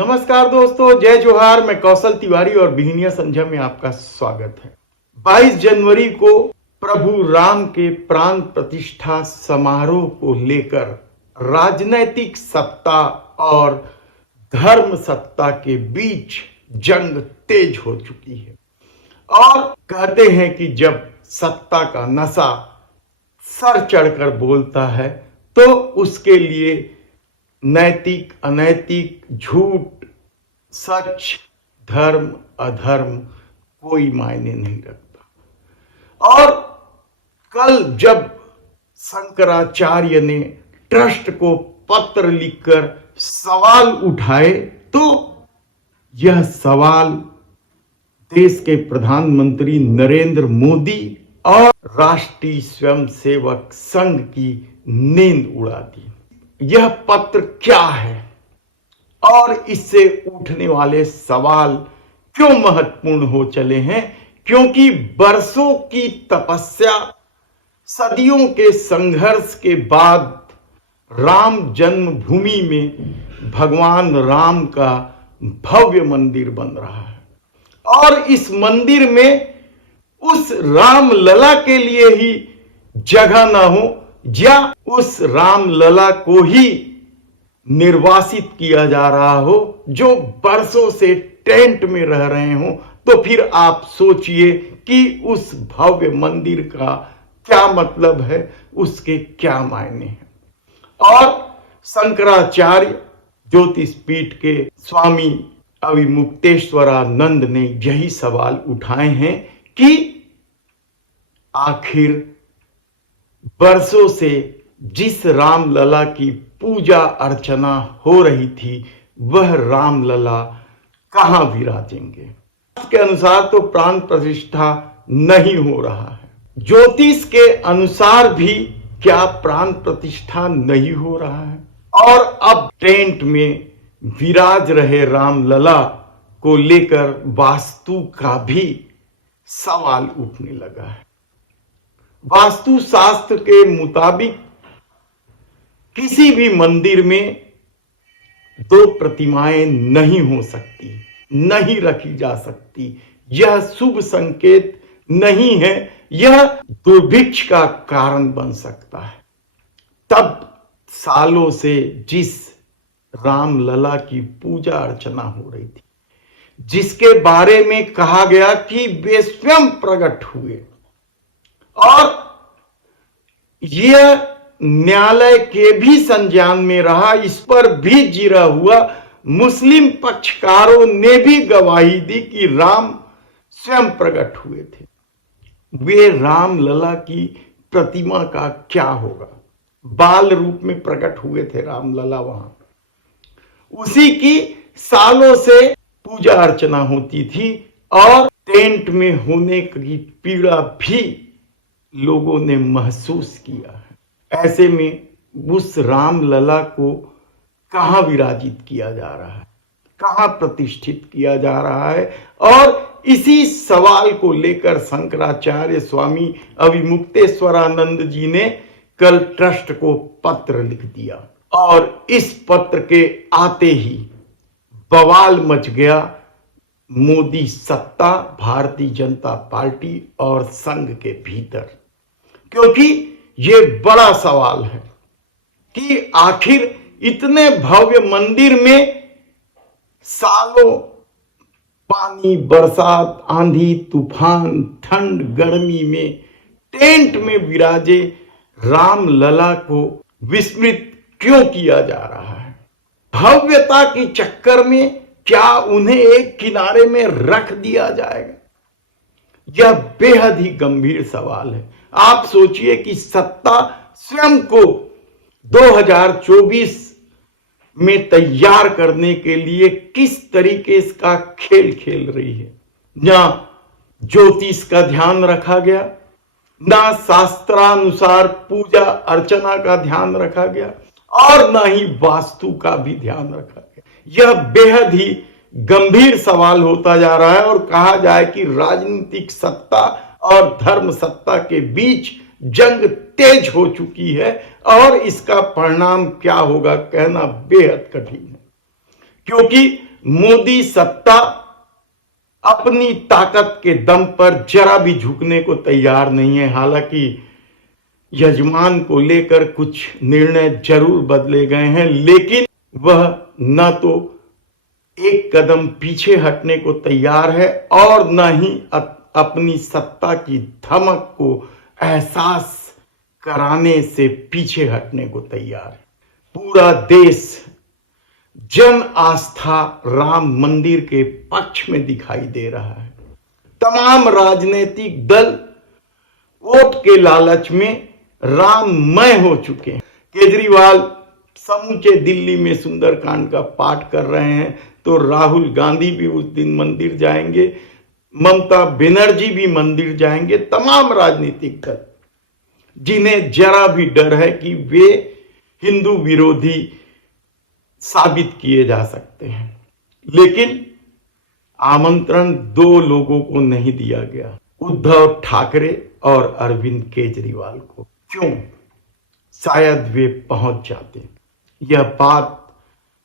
नमस्कार दोस्तों, जय जोहार। मैं कौशल तिवारी और बिहनिया संध्या में आपका स्वागत है। 22 जनवरी को प्रभु राम के प्राण प्रतिष्ठा समारोह को लेकर राजनैतिक सत्ता और धर्म सत्ता के बीच जंग तेज हो चुकी है। और कहते हैं कि जब सत्ता का नशा सर चढ़कर बोलता है तो उसके लिए नैतिक अनैतिक, झूठ सच, धर्म अधर्म कोई मायने नहीं रखता। और कल जब शंकराचार्य ने ट्रस्ट को पत्र लिखकर सवाल उठाए तो यह सवाल देश के प्रधानमंत्री नरेंद्र मोदी और राष्ट्रीय स्वयंसेवक संघ की नींद उड़ा दी। यह पत्र क्या है और इससे उठने वाले सवाल क्यों महत्वपूर्ण हो चले हैं? क्योंकि बरसों की तपस्या, सदियों के संघर्ष के बाद राम जन्मभूमि में भगवान राम का भव्य मंदिर बन रहा है। और इस मंदिर में उस राम लला के लिए ही जगह ना हो या उस राम लला को ही निर्वासित किया जा रहा हो जो बरसों से टेंट में रह रहे हो, तो फिर आप सोचिए कि उस भव्य मंदिर का क्या मतलब है, उसके क्या मायने हैं। और शंकराचार्य ज्योतिष पीठ के स्वामी अविमुक्तेश्वरानंद ने यही सवाल उठाए हैं कि आखिर बरसों से जिस रामलला की पूजा अर्चना हो रही थी वह रामलला कहां विराजेंगे? के अनुसार तो प्राण प्रतिष्ठा नहीं हो रहा है। ज्योतिष के अनुसार भी क्या प्राण प्रतिष्ठा नहीं हो रहा है? और अब टेंट में विराज रहे रामलला को लेकर वास्तु का भी सवाल उठने लगा है। वास्तु शास्त्र के मुताबिक किसी भी मंदिर में दो प्रतिमाएं नहीं हो सकती, नहीं रखी जा सकती। यह शुभ संकेत नहीं है, यह दुर्भिक्ष का कारण बन सकता है। तब सालों से जिस रामलला की पूजा अर्चना हो रही थी, जिसके बारे में कहा गया कि वे स्वयं प्रकट हुए, और यह न्यायालय के भी संज्ञान में रहा, इस पर भी जिरा हुआ। मुस्लिम पक्षकारों ने भी गवाही दी कि राम स्वयं प्रकट हुए थे। वे रामलला की प्रतिमा का क्या होगा? बाल रूप में प्रकट हुए थे रामलला वहां, उसी की सालों से पूजा अर्चना होती थी और टेंट में होने की पीड़ा भी लोगों ने महसूस किया है। ऐसे में उस रामलला को कहां विराजित किया जा रहा है, कहां प्रतिष्ठित किया जा रहा है? और इसी सवाल को लेकर शंकराचार्य स्वामी अविमुक्तेश्वरानंद जी ने कल ट्रस्ट को पत्र लिख दिया और इस पत्र के आते ही बवाल मच गया मोदी सत्ता, भारतीय जनता पार्टी और संघ के भीतर। क्योंकि ये बड़ा सवाल है कि आखिर इतने भव्य मंदिर में सालों पानी, बरसात, आंधी, तूफान, ठंड, गर्मी में टेंट में विराजे रामलला को विस्मृत क्यों किया जा रहा है? भव्यता के चक्कर में क्या उन्हें एक किनारे में रख दिया जाएगा? यह बेहद ही गंभीर सवाल है। आप सोचिए कि सत्ता स्वयं को 2024 में तैयार करने के लिए किस तरीके का खेल खेल रही है। ना ज्योतिष का ध्यान रखा गया, ना शास्त्रानुसार पूजा अर्चना का ध्यान रखा गया और ना ही वास्तु का भी ध्यान रखा गया। यह बेहद ही गंभीर सवाल होता जा रहा है और कहा जाए कि राजनीतिक सत्ता और धर्म सत्ता के बीच जंग तेज हो चुकी है और इसका परिणाम क्या होगा कहना बेहद कठिन है। क्योंकि मोदी सत्ता अपनी ताकत के दम पर जरा भी झुकने को तैयार नहीं है। हालांकि यजमान को लेकर कुछ निर्णय जरूर बदले गए हैं, लेकिन वह न तो एक कदम पीछे हटने को तैयार है और न ही अपनी सत्ता की धमक को एहसास कराने से पीछे हटने को तैयार है। पूरा देश जन आस्था राम मंदिर के पक्ष में दिखाई दे रहा है। तमाम राजनीतिक दल वोट के लालच में राममय हो चुके हैं। केजरीवाल समूचे दिल्ली में सुंदरकांड का पाठ कर रहे हैं, तो राहुल गांधी भी उस दिन मंदिर जाएंगे, ममता बनर्जी भी मंदिर जाएंगे। तमाम राजनीतिक दल जिन्हें जरा भी डर है कि वे हिंदू विरोधी साबित किए जा सकते हैं, लेकिन आमंत्रण दो लोगों को नहीं दिया गया, उद्धव ठाकरे और अरविंद केजरीवाल को। क्यों? शायद वे पहुंच जाते। यह बात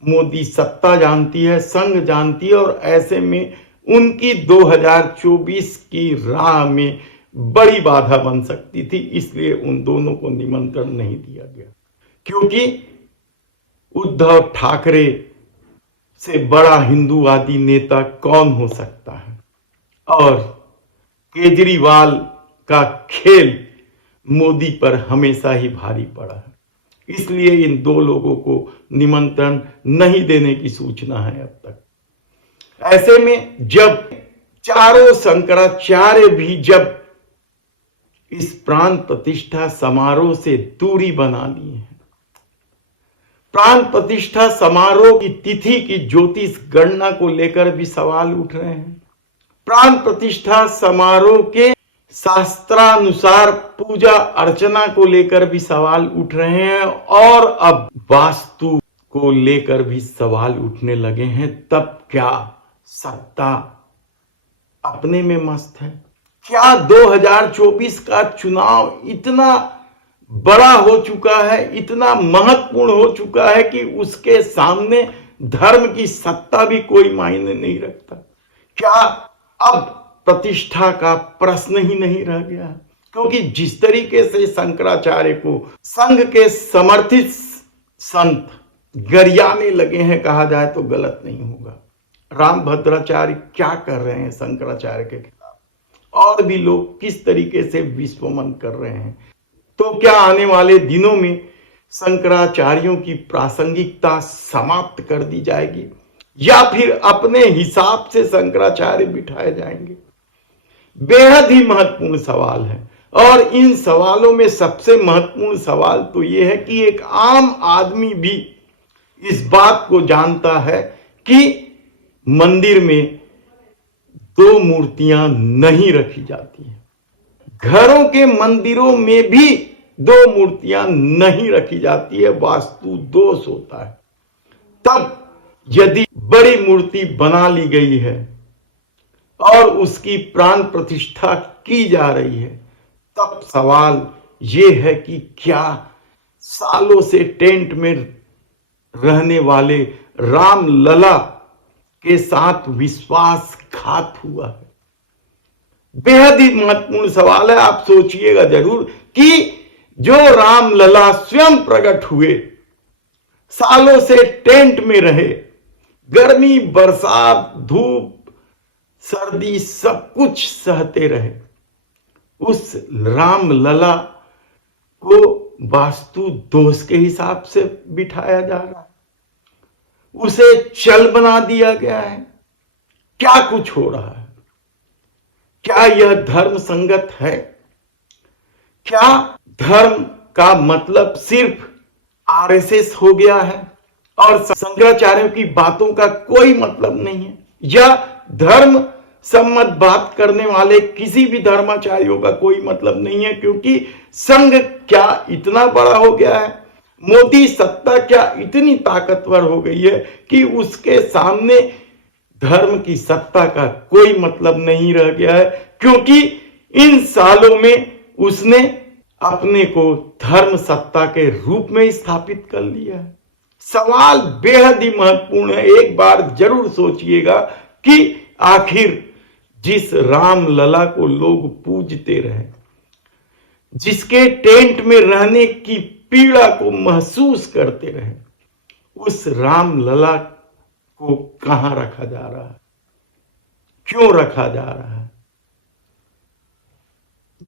मोदी सत्ता जानती है, संघ जानती है, और ऐसे में उनकी 2024 की राह में बड़ी बाधा बन सकती थी। इसलिए उन दोनों को निमंत्रण नहीं दिया गया, क्योंकि उद्धव ठाकरे से बड़ा हिंदूवादी नेता कौन हो सकता है, और केजरीवाल का खेल मोदी पर हमेशा ही भारी पड़ा है। इसलिए इन दो लोगों को निमंत्रण नहीं देने की सूचना है अब तक। ऐसे में जब चारों शंकराचार्य भी जब इस प्राण प्रतिष्ठा समारोह से दूरी बना ली है, प्राण प्रतिष्ठा समारोह की तिथि की ज्योतिष गणना को लेकर भी सवाल उठ रहे हैं। प्राण प्रतिष्ठा समारोह के शास्त्रानुसार पूजा अर्चना को लेकर भी सवाल उठ रहे हैं, और अब वास्तु को लेकर भी सवाल उठने लगे हैं। तब क्या सत्ता अपने में मस्त है? क्या 2024 का चुनाव इतना बड़ा हो चुका है, इतना महत्वपूर्ण हो चुका है कि उसके सामने धर्म की सत्ता भी कोई मायने नहीं रखता? क्या अब प्रतिष्ठा का प्रश्न ही नहीं रह गया? क्योंकि जिस तरीके से शंकराचार्य को संघ के समर्थित संत गरियाने लगे हैं, कहा जाए तो गलत नहीं होगा। रामभद्राचार्य क्या कर रहे हैं शंकराचार्य के खिलाफ, और भी लोग किस तरीके से विश्वमन कर रहे हैं। तो क्या आने वाले दिनों में शंकराचार्यों की प्रासंगिकता समाप्त कर दी जाएगी, या फिर अपने हिसाब से शंकराचार्य बिठाए जाएंगे? बेहद ही महत्वपूर्ण सवाल है। और इन सवालों में सबसे महत्वपूर्ण सवाल तो यह है कि एक आम आदमी भी इस बात को जानता है कि मंदिर में दो मूर्तियां नहीं रखी जाती हैं। घरों के मंदिरों में भी दो मूर्तियां नहीं रखी जाती है, वास्तु दोष होता है। तब यदि बड़ी मूर्ति बना ली गई है और उसकी प्राण प्रतिष्ठा की जा रही है, तब सवाल यह है कि क्या सालों से टेंट में रहने वाले राम लला के साथ विश्वासघात हुआ है? बेहद ही महत्वपूर्ण सवाल है। आप सोचिएगा जरूर कि जो राम लला स्वयं प्रकट हुए, सालों से टेंट में रहे, गर्मी बरसात धूप सर्दी सब कुछ सहते रहे, उस राम लला को वास्तु दोष के हिसाब से बिठाया जा रहा है, उसे चल बना दिया गया है। क्या कुछ हो रहा है? क्या यह धर्म संगत है? क्या धर्म का मतलब सिर्फ आरएसएस हो गया है और शंकराचार्यों की बातों का कोई मतलब नहीं है? या धर्म सम्मत बात करने वाले किसी भी धर्माचार्यों का कोई मतलब नहीं है, क्योंकि संघ क्या इतना बड़ा हो गया है? मोदी सत्ता क्या इतनी ताकतवर हो गई है कि उसके सामने धर्म की सत्ता का कोई मतलब नहीं रह गया है? क्योंकि इन सालों में उसने अपने को धर्म सत्ता के रूप में स्थापित कर लिया है। सवाल बेहद ही महत्वपूर्ण है। एक बार जरूर सोचिएगा कि आखिर जिस राम लला को लोग पूजते रहे, जिसके टेंट में रहने की पीड़ा को महसूस करते रहे, उस राम लला को कहां रखा जा रहा है, क्यों रखा जा रहा है?